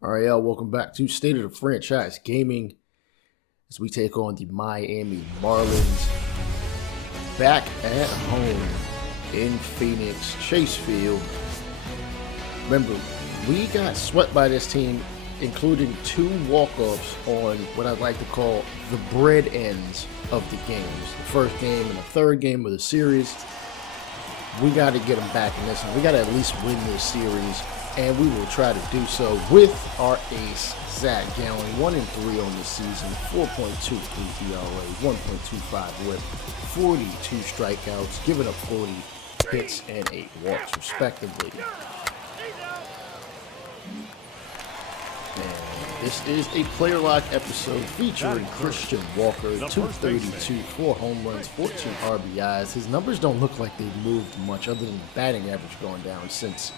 IRL, welcome back to State of the Franchise Gaming as we take on the Miami Marlins back at home in Phoenix, Chase Field. Remember, we got swept by this team, including 2 walk-offs on what I'd like to call the bread ends of the games. The first game and the third game of the series. We got to get them back in this one. We got to at least win this series, and we will try to do so with our ace, Zach Gallen. 1-3 on the season, 4.23 ERA, 1.25 whip, 42 strikeouts, giving up 40 hits and 8 walks, respectively. And this is a player lock episode featuring Christian Walker, 232, 4 home runs, 14 RBIs. His numbers don't look like they've moved much other than the batting average going down since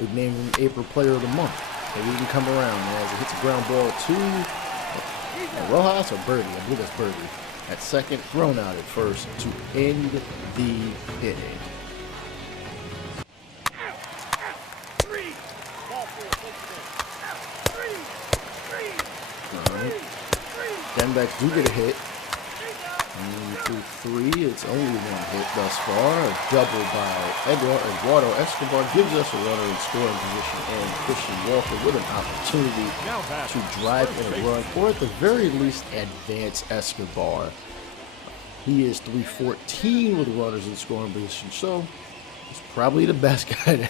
we've named him April Player of the Month. Maybe we can come around as it hits a ground ball to Rojas or Birdie. I believe that's Birdie. At second, thrown out at first to end the inning. Diamondbacks do get a hit. 1, 2, 3. It's only 1 hit thus far. A double by Eduardo Escobar gives us a runner in scoring position, and Christian Walker with an opportunity to drive in a run, or at the very least advance Escobar. He is 314 with runners in scoring position, so he's probably the best guy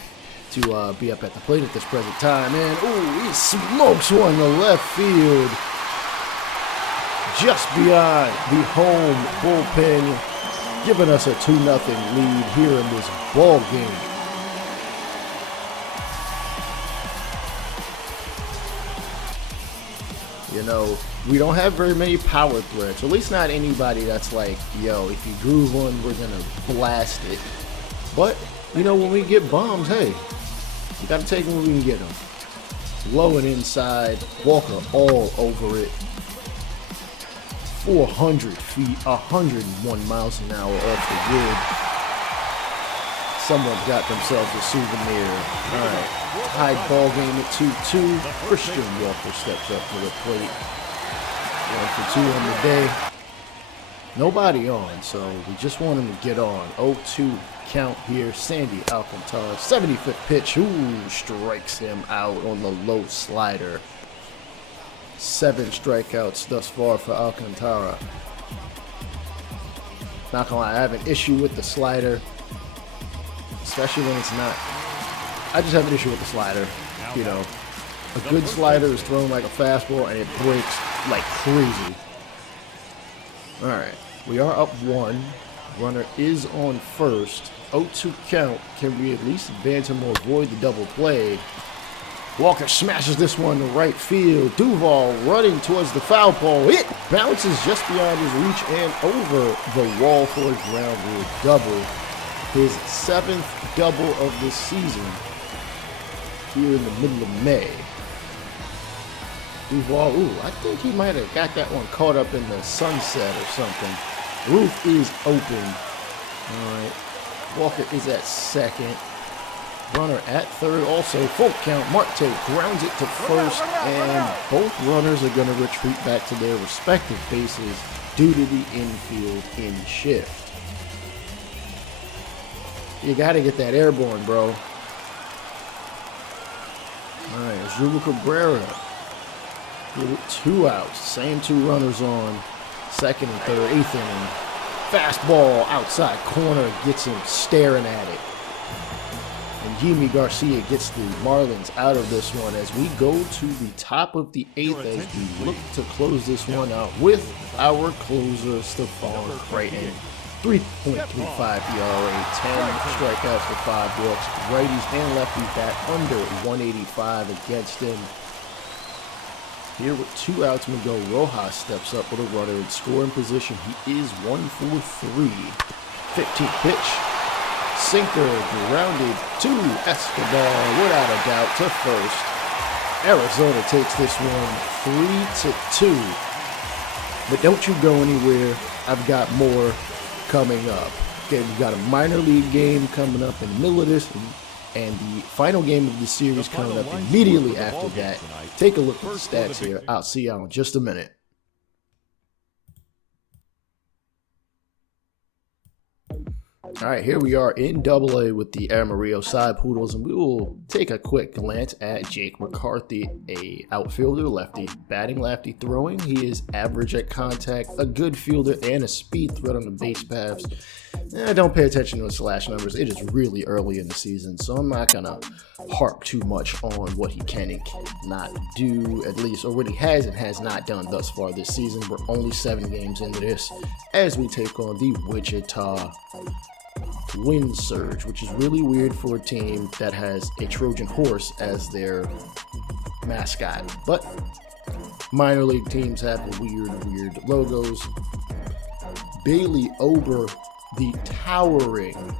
to be up at the plate at this present time. And he smokes one to left field, just beyond the home bullpen, giving us a 2-0 lead here in this ball game. You know, we don't have very many power threats, at least not anybody that's like, yo, if you groove one, we're gonna blast it. But, you know, when we get bombs, hey, we gotta take them when we can get them. Low and inside, Walker all over it. 400 feet, 101 miles an hour off the wood. Someone's got themselves a souvenir. All right, tied ball game at 2-2. Christian Walker steps up to the plate. 1 for 2 on the day. Nobody on, so we just want him to get on. 0-2 count here. Sandy Alcantara, 75th pitch. Strikes him out on the low slider. 7 strikeouts thus far for Alcantara. Not gonna lie, I have an issue with the slider, especially when it's not. I just have an issue with the slider. You know, a good slider is thrown like a fastball and it breaks like crazy. All right, we are up 1. Runner is on first. 0-2 count. Can we at least advance him or avoid the double play? Walker smashes this one to right field. Duval running towards the foul pole. It bounces just beyond his reach and over the wall for a ground rule double. His 7th double of the season here in the middle of May. Duval, I think he might have got that one caught up in the sunset or something. Roof is open. All right. Walker is at second. Runner at third, also full count. Marte grounds it to first, and both runners are going to retreat back to their respective bases due to the infield in shift. You got to get that airborne, bro. All right, Julio Cabrera with 2 outs. Same 2 runners on. Second and third, 8th inning. Fastball outside corner gets him staring at it. And Yimi Garcia gets the Marlins out of this one as we go to the top of the 8th as we look to close this one out with our closer, Stephon Creighton. 3.35 ERA, 10 strikeouts for 5 walks. Righties and lefties bat under 185 against him. Here with 2 outs, Miguel Rojas steps up with a runner in scoring position. He is 1 for 3. 15th pitch. Sinker grounded to Escobar without a doubt to first. Arizona takes this one 3-2. But don't you go anywhere. I've got more coming up. Okay, we've got a minor league game coming up in the middle of this. And the final game of the series coming up immediately after that. Take a look at the stats here. I'll see y'all in just a minute. All right, here we are in AA with the Amarillo side Poodles, and we will take a quick glance at Jake McCarthy, a outfielder, lefty, batting lefty, throwing. He is average at contact, a good fielder, and a speed threat on the base paths. Don't pay attention to his slash numbers. It is really early in the season, so I'm not going to harp too much on what he can and cannot do, at least, or what he has and has not done thus far this season. We're only 7 games into this as we take on the Wichita Wind Surge, which is really weird for a team that has a Trojan horse as their mascot. But minor league teams have weird logos. Bailey Ober, the towering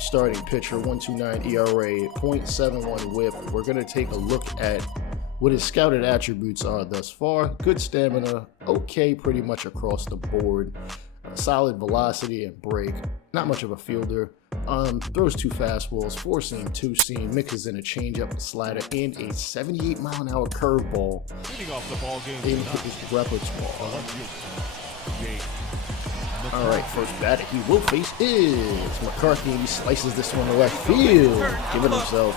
starting pitcher, 1.29 ERA, 0.71 whip. We're going to take a look at what his scouted attributes are thus far. Good stamina, okay pretty much across the board. Solid velocity and break. Not much of a fielder. Throws 2 fastballs, 4-seam, 2-seam, mixes in a changeup, a slider, and a 78-mile-an-hour curveball in his repertoire. All right, first batter he will face is McCarthy, and he slices this one to left field, giving himself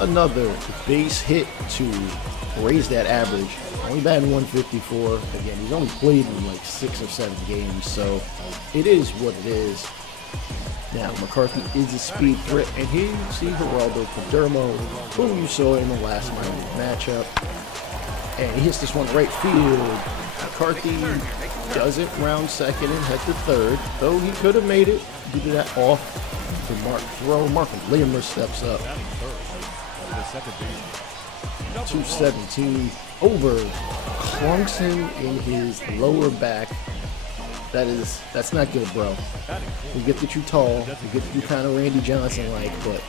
another base hit to raise that average. Only batting 154. Again, he's only played in like 6 or 7 games, so it is what it is. Now, McCarthy is a speed threat, and here you see Geraldo Perdomo, who you saw in the last minor league matchup. And he hits this one right field. McCarthy doesn't round second and head to third, though he could have made it due to that off the mark throw. Marcus Limmer steps up. 217 over, clunks him in his lower back. That's not good, bro. We get that you tall, we get that you kind of Randy Johnson like, but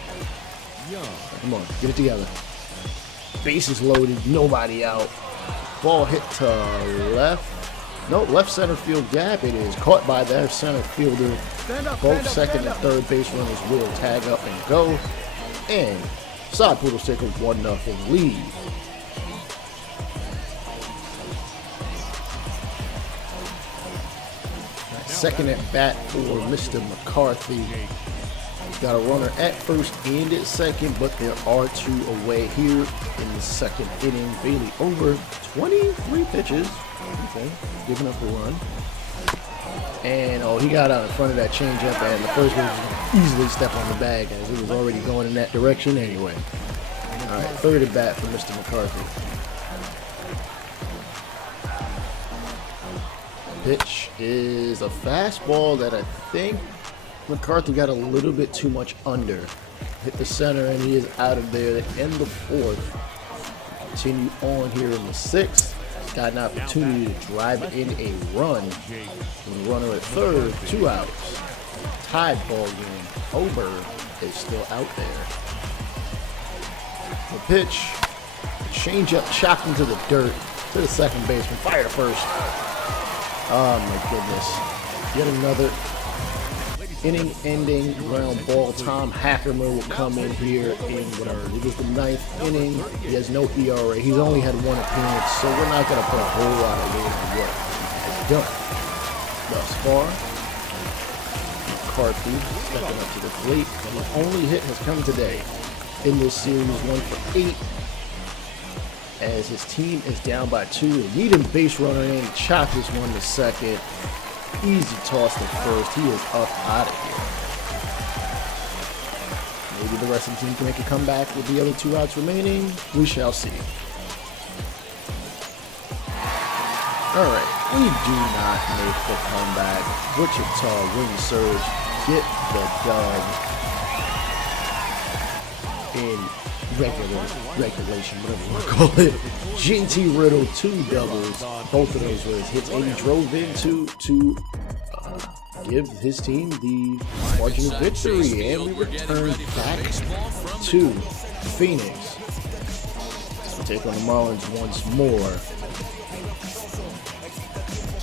come on, get it together. Bases loaded, nobody out. Ball hit to left. No, left center field gap. It is caught by their center fielder. Both second and third base runners will tag up and go. And side Poodles take a 1-0 lead. Second at bat for Mr. McCarthy. Got a runner at first and at second, but there are 2 away here in the second inning. Bailey over 23 pitches. Okay, giving up a run. And he got out in front of that changeup, and the first one was easily step on the bag as it was already going in that direction anyway. All right, third at bat for Mr. McCarthy. Pitch is a fastball that I think McCarthy got a little bit too much under. Hit the center, and he is out of there to end the 4th. Continue on here in the 6th. Got an opportunity to drive in a run with a runner at third, 2 outs. Tied ball game. Ober is still out there. The pitch, changeup chopped into the dirt to the second baseman. Fire first. Oh my goodness. Yet another inning-ending ground ball. Tom Hackerman will come in here in it was the 9th inning. He has no ERA. He's only had 1 appearance, so we're not going to put a whole lot of weight on what he's done thus far. McCarthy stepping up to the plate, and the only hit has come today in this series, 1 for 8. As his team is down by 2, they need a base runner in. Chop this one to second. Easy toss to first. He is up out of here. Maybe the rest of the team can make a comeback with the other 2 outs remaining. We shall see. All right, we do not make the comeback. Wichita Wind Surge get the dub in regulation, whatever you want to call it. JT Riddle, 2 doubles. Both of those were his hits, and he drove in to give his team the margin of victory. And we return back to Phoenix to take on the Marlins once more.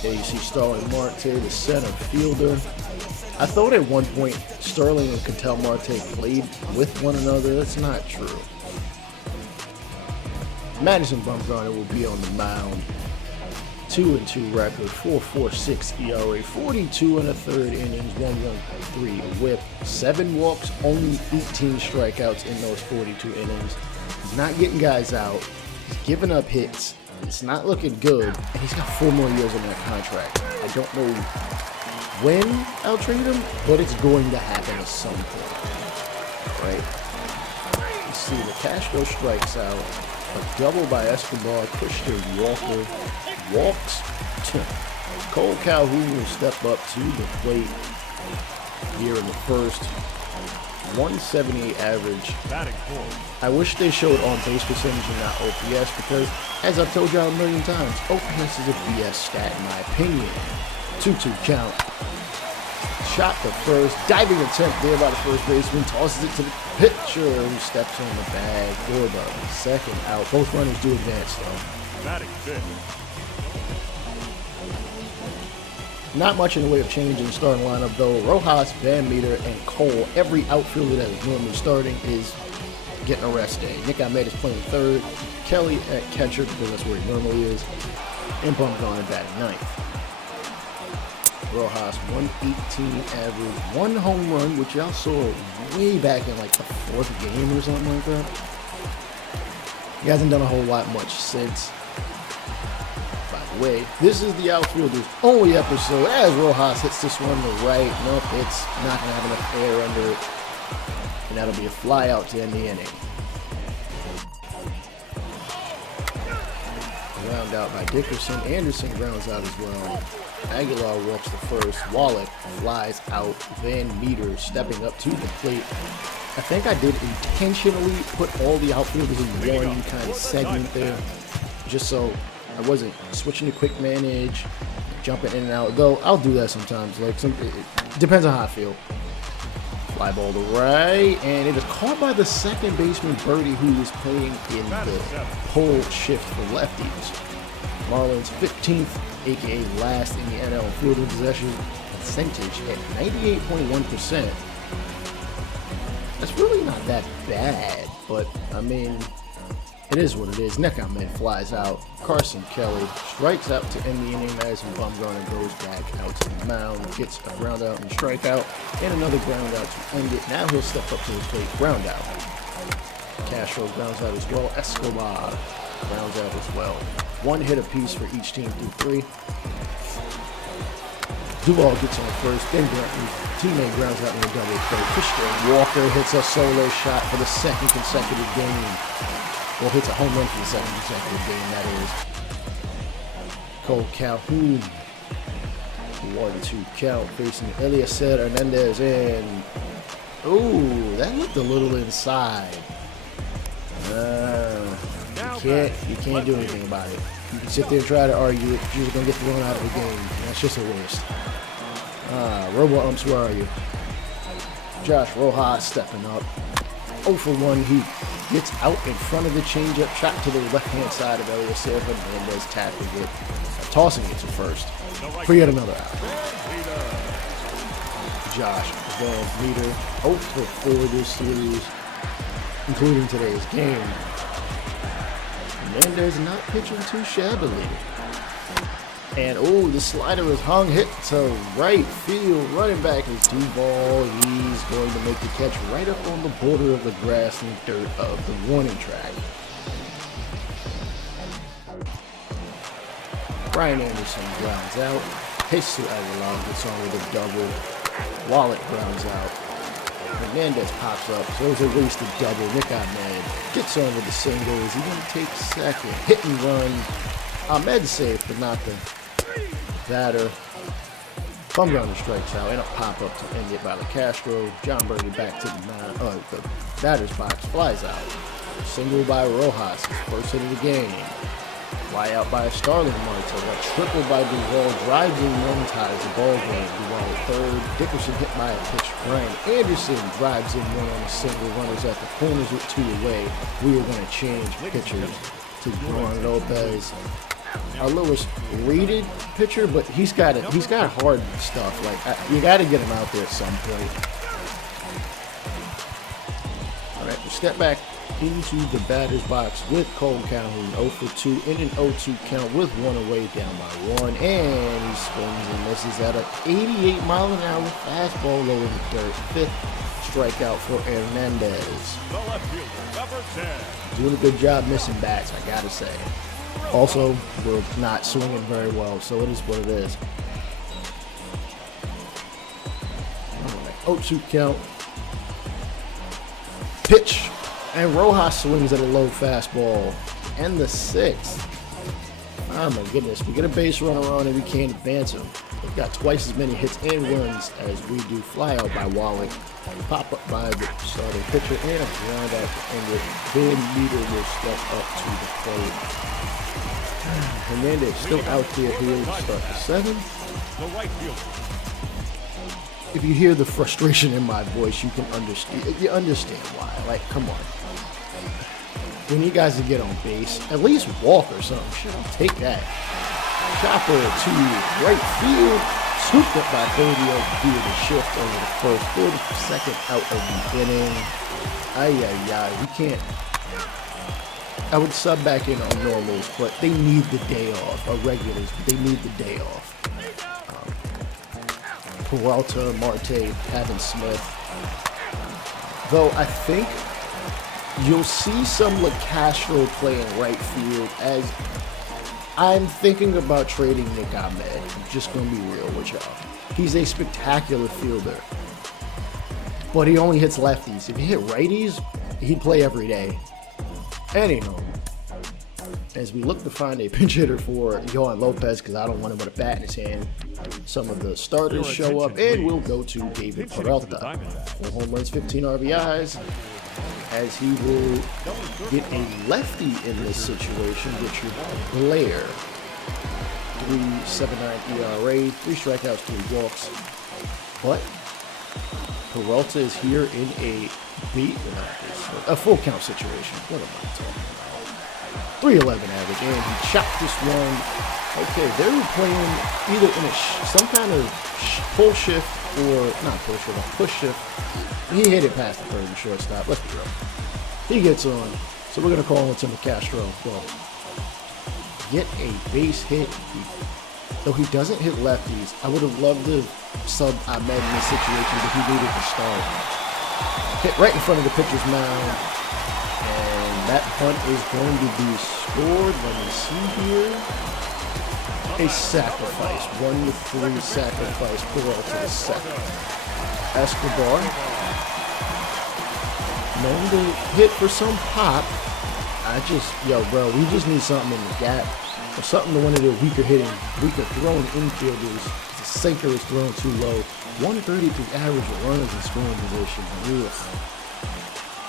AC Starling Marte, the center fielder. I thought at one point Sterling and Ketel Marte played with one another. That's not true. Madison Bumgarner will be on the mound. 2-2 record, 4.46 ERA, 42 and a third innings, 1.13 whip, 7 walks, only 18 strikeouts in those 42 innings. He's not getting guys out. He's giving up hits. It's not looking good, and he's got 4 more years on that contract. I don't know when I'll trade him, but it's going to happen at some point, right? You see the Castro strikes out, a double by Escobar, Christian Walker walks. Cole Calhoun will step up to the plate here in the first. 178 average. I wish they showed on-base percentage and not OPS because, as I've told y'all a million times, OPS is a BS stat in my opinion. 2-2 count. Shot the first. Diving attempt there by the first baseman. Tosses it to the pitcher who steps on the bag for the second out. Both runners do advance though. Batting fifth. Not much in the way of change in the starting lineup, though. Rojas, Van Meter, and Cole, every outfielder that is normally starting, is getting a rest day. Nick Ahmed is playing third, Kelly at catcher, because that's where he normally is, and Bumgarner batting ninth. Rojas, 118 average, 1 home run, which y'all saw way back in like the 4th game or something like that. He hasn't done a whole lot much since. Way. This is the Outfielders only episode as Rojas hits this one to right. Nope, it's not going to have enough air under it. And that'll be a fly out to end the inning. Ground out by Dickerson. Anderson grounds out as well. Aguilar walks the first. Wallach flies out. Van Meter stepping up to the plate. I think I did intentionally put all the outfielders in one kind of segment there, just so I wasn't switching to quick manage, jumping in and out, though I'll do that sometimes. Like it depends on how I feel. Fly ball to right, and it is caught by the second baseman Birdie, who was playing in the pole shift for lefties. Marlins 15th, aka last in the NL fielding possession percentage at 98.1%. That's really not that bad, but I mean, it is what it is. Nick Ahmed flies out. Carson Kelly strikes out to end the inning. Madison Bumgarner goes back out to the mound, gets a ground out and strikeout, and another ground out to end it. Now he'll step up to the plate, ground out. Castro grounds out as well. Escobar grounds out as well. 1 hit apiece for each team through 3. Duvall gets on first, then teammate grounds out in the double play. Christian Walker hits a solo shot for the 2nd consecutive game. Well, hits a home run for the 2nd consecutive game, that is. Cole Calhoun. 1-2 count facing Eliezer Hernandez, and ooh, that looked a little inside. You can't do anything about it. You can sit there and try to argue it, but you're gonna get thrown out of the game. That's just a waste. Robo umps, where are you? Josh Rojas stepping up. 0 for 1. He gets out in front of the changeup, trapped to the left-hand side of Eliezer Hernandez, tapping it, tossing it to first for yet another out. Josh Van Meter, 0 for 4 this series, including today's game. Hernandez not pitching too shabbily. And the slider is hung, hit to right field. Running back is Duvall. He's going to make the catch right up on the border of the grass and dirt of the warning track. Brian Anderson grounds out. Jesus Aguilar gets on with a double. Wallach grounds out. Hernandez pops up, throws a wasted double. Nick Ahmed gets on with the single. Is he going to take second? Hit and run. Ahmed safe, but not the batter. Bumgarner strikes out, and a pop-up to end it by the Castro. John Birdie back to the batter's box, flies out. Single by Rojas, his first hit of the game. Fly out by Starling Marte. A triple by Duvall, drives in one, ties the ball game. Duvall at third. Dickerson hit by a pitch. Brian Anderson drives in one on a single. Runners at the corners with 2 away. We are going to change pitchers to Juan Lopez. our lowest rated pitcher, but he's got hard stuff. Like you got to get him out there at some point. All right, we step back into the batter's box with Cole Calhoun, 0 for 2 in an 0-2 count with one away, down by 1, and he swings and misses at an 88-mile-an-hour fastball low in the dirt. 5th strikeout for Hernandez. Doing a good job missing bats, I gotta say. Also, we're not swinging very well, so it is what it is. All right, 0-2 count. Pitch. And Rojas swings at a low fastball. And the 6th. Oh my goodness. We get a base runner on and we can't advance him. We've got twice as many hits and runs as we do. Fly out by Wallach. Pop up by the starting pitcher and a ground out to England. Then Meter will step up to the plate. Hernandez still out there here to start the 7th. The right fielder. If you hear the frustration in my voice, you can understand. You understand why. Like, come on. We need guys to get on base. At least walk or something. Shit, I'll take that. Chopper to right field. Scooped up by Bodio via the shift over the first. 42nd out of the inning. We can't. I would sub back in on normals, but they need the day off. Or regulars, they need the day off. Peralta, Marte, Pavin Smith. Though I think you'll see some LaCastro playing right field, as I'm thinking about trading Nick Ahmed. I'm just going to be real with y'all. He's a spectacular fielder, but he only hits lefties. If he hit righties, he'd play every day. Anyhow, as we look to find a pinch hitter for Yohan Lopez, because I don't want him with a bat in his hand. Some of the starters show up, and we'll go to David Peralta. 4 home runs, 15 RBIs, as he will get a lefty in this situation, Richard Blair. 3.79 ERA, 3 strikeouts, 3 walks. But Peralta is here in a full count situation. What am I talking about? 3.11 average, and he chopped this one. Okay, they were playing either in some kind of pull shift or not pull shift, a push shift. He hit it past the third and shortstop. Let's be real. He gets on, so we're gonna call him to McCastro. Well, get a base hit. Though he doesn't hit lefties, I would have loved to sub Ahmed in this situation, but he needed to start. Hit right in front of the pitcher's mound, and that punt is going to be scored. Let me see here. A sacrifice, 1-3 sacrifice, Peralta the second. Escobar, known to hit for some pop. We just need something in the gap, or something to one of the weaker throwing infielders. The sinker is thrown too low. 133 average runners in scoring position.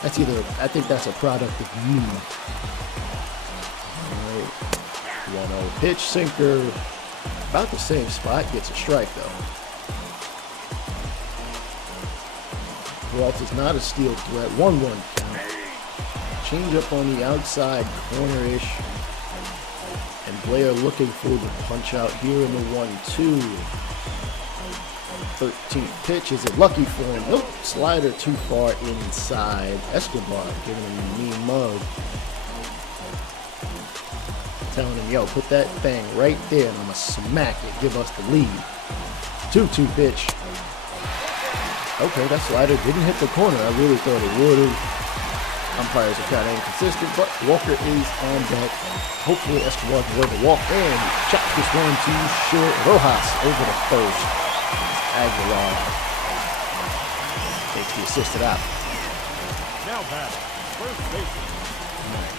I think that's a product of me. All right. 1-0 pitch, sinker, about the same spot, gets a strike though. Peralta's not a steal threat, 1-1 count. Change up on the outside corner-ish. And Blair looking for the punch out here in the 1-2. 13th pitch, is it lucky for him? Nope, slider too far inside. Escobar giving him a mean mug. Telling him, yo, put that thing right there and I'm going to smack it, give us the lead. 2-2 pitch. Okay, that slider didn't hit the corner. I really thought it would have. Umpires are kind of inconsistent, but Walker is on deck. Hopefully Escobar can avoid the walk, and chop this one to short. Rojas over the first. Aguilar takes the assisted out. Now back, first baseman.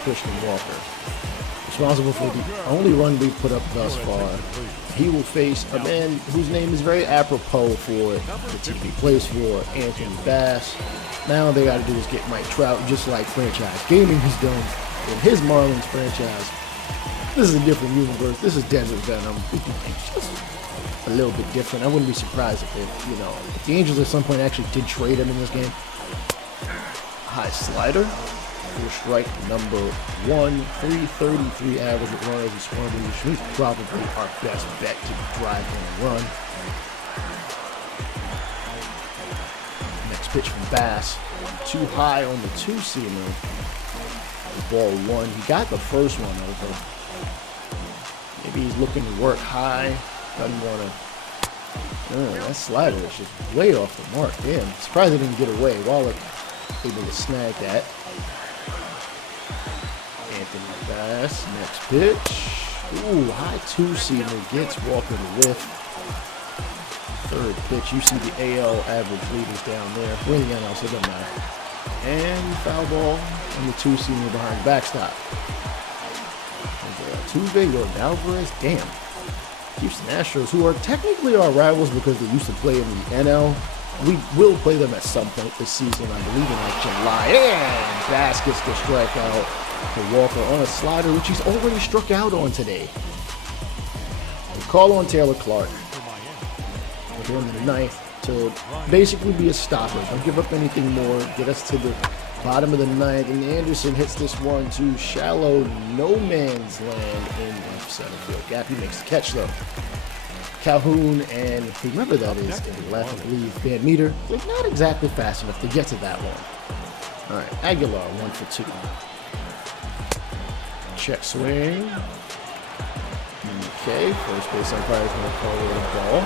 Christian Walker, responsible for the only run we've put up thus far. He will face a man whose name is very apropos for the team he plays for, Anthony Bass. Now all they got to do is get Mike Trout, just like Franchise Gaming has done in his Marlins franchise. This is a different universe. This is Desert Venom. It's just a little bit different. I wouldn't be surprised if the Angels at some point actually did trade him in this game. High slider, for strike number 1. 333 average with runners in scoring position. He's probably our best bet to drive home a run. Next pitch from Bass. Too high on the two-seamer. Ball 1. He got the first one over. Maybe he's looking to work high. Doesn't want to. That slider is just way off the mark. Damn, surprised he didn't get away. Wallach able to snag that. Anthony Bass, next pitch. Ooh, high two-seamer gets Walker to whiff. Third pitch, you see the AL average leaders down there. We're in the NL, so it doesn't matter. And foul ball on the two-seamer behind the backstop. Tuesday or Alvarez, damn. Houston Astros, who are technically our rivals because they used to play in the NL. We will play them at some point this season, I believe in like July. And Bass gets the strikeout for Walker on a slider, which he's already struck out on today. We call on Taylor Clark with him in the 9th to basically be a stopper. Don't give up anything more. Get us to the bottom of the 9th. And Anderson hits this one to shallow no man's land in left center field. Gappy makes the catch though. Calhoun and whoever that is in the left, I believe, Van Meter. They're not exactly fast enough to get to that one. All right, Aguilar 1 for 2. Check swing. Okay, first base umpire is going to call it a ball.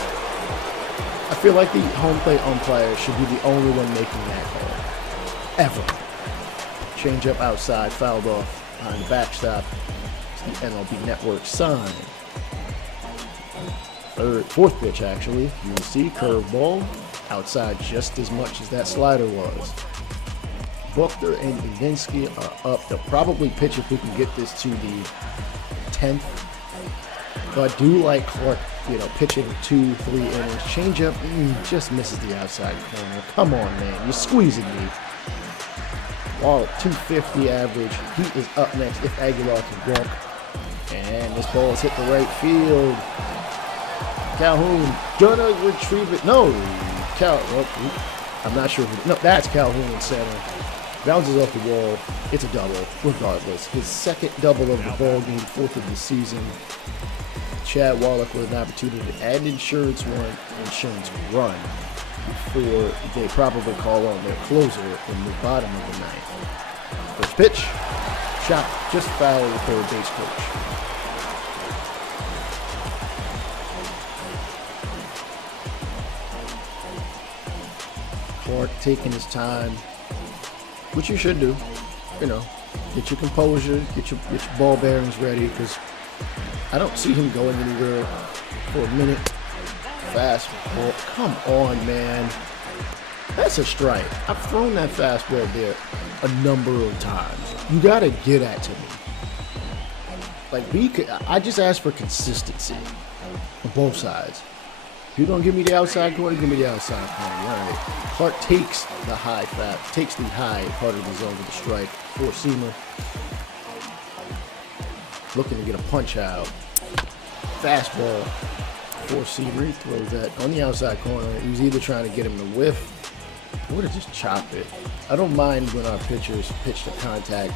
I feel like the home plate umpire should be the only one making that call. Ever. Change up outside, fouled off behind the backstop. It's the MLB Network sign. Fourth pitch, actually. You can see curveball outside just as much as that slider was. Buchter and Vinsky are up. They'll probably pitch if we can get this to the 10th. But I do like Clark, pitching 2-3 innings. Changeup just misses the outside corner. Come on, man. You're squeezing me. Wallach, 250 average. He is up next if Aguilar can walk. And this ball has hit the right field. Calhoun gonna retrieve it. No, I'm not sure. No, that's Calhoun in center. Bounces off the wall. It's a double, regardless. His second double of the ball game, 4th of the season. Chad Wallach with an opportunity to add insurance run before they probably call on their closer in the bottom of the 9th. First pitch, shot just foul of the third base coach. Clark taking his time, which you should do. Get your composure, get your ball bearings ready, because I don't see him going anywhere for a minute. Fastball, come on, man. That's a strike. I've thrown that fastball there a number of times. You gotta get at to me. I just ask for consistency on both sides. If you're gonna give me the outside corner, give me the outside corner. All right. Clark takes the high part of the zone with the strike. Four-seamer. Looking to get a punch out. Fastball. Four-seamer. He throws that on the outside corner. He was either trying to get him to whiff or to just chop it. I don't mind when our pitchers pitch to contact.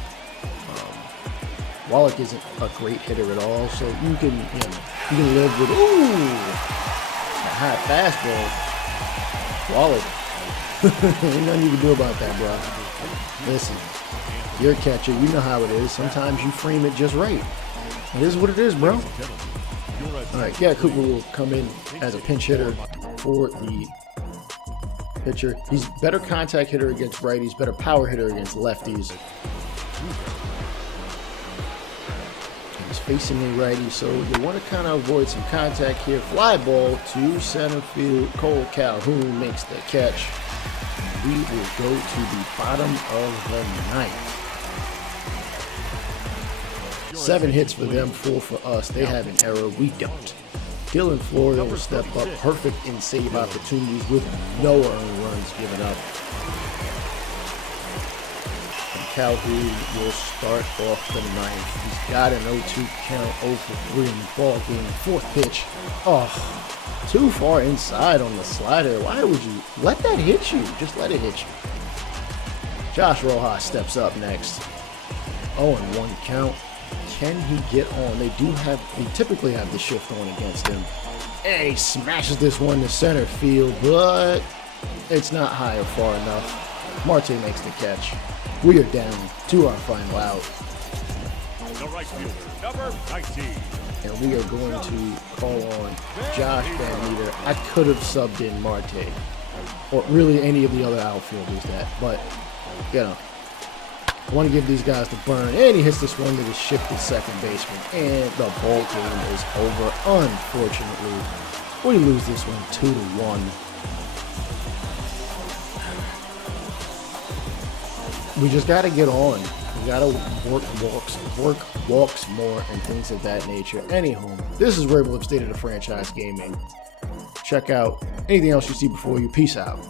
Wallach isn't a great hitter at all, so you can live with high fastball. Wallach. Ain't nothing you can do about that, bro. Listen, you're a catcher. You know how it is. Sometimes you frame it just right. It is what it is, bro. All right, yeah, Cooper will come in as a pinch hitter for the pitcher. He's better contact hitter against righties, better power hitter against lefties. He's facing a righty, so you want to kind of avoid some contact here. Fly ball to center field. Cole Calhoun makes the catch. We will go to the bottom of the ninth. 7 hits for them, 4 for us. They have an error. We don't. Dylan Florida will step up. Perfect in save opportunities with no earned runs given up. And Calhoun will start off the ninth. He's got an 0-2 count, 0 for 3 in the ball game. 4th pitch. Oh, too far inside on the slider. Why would you let that hit you? Just let it hit you. Josh Rojas steps up next. 0-1 count. Can he get on? They typically have the shift on against him. And he smashes this one to center field, but it's not high or far enough. Marte makes the catch. We are down to our final out. The right fielder, number 19. And we are going to call on Josh Van Meter. I could have subbed in Marte, or really any of the other outfielders but, you know, I want to give these guys the burn. And he hits this one to the shifted second baseman. And the ball game is over. Unfortunately, we lose this one 2-1. We just got to get on. We got to work walks more and things of that nature. Anyhow, this is Ray State of the Franchise Gaming. Check out anything else you see before you. Peace out.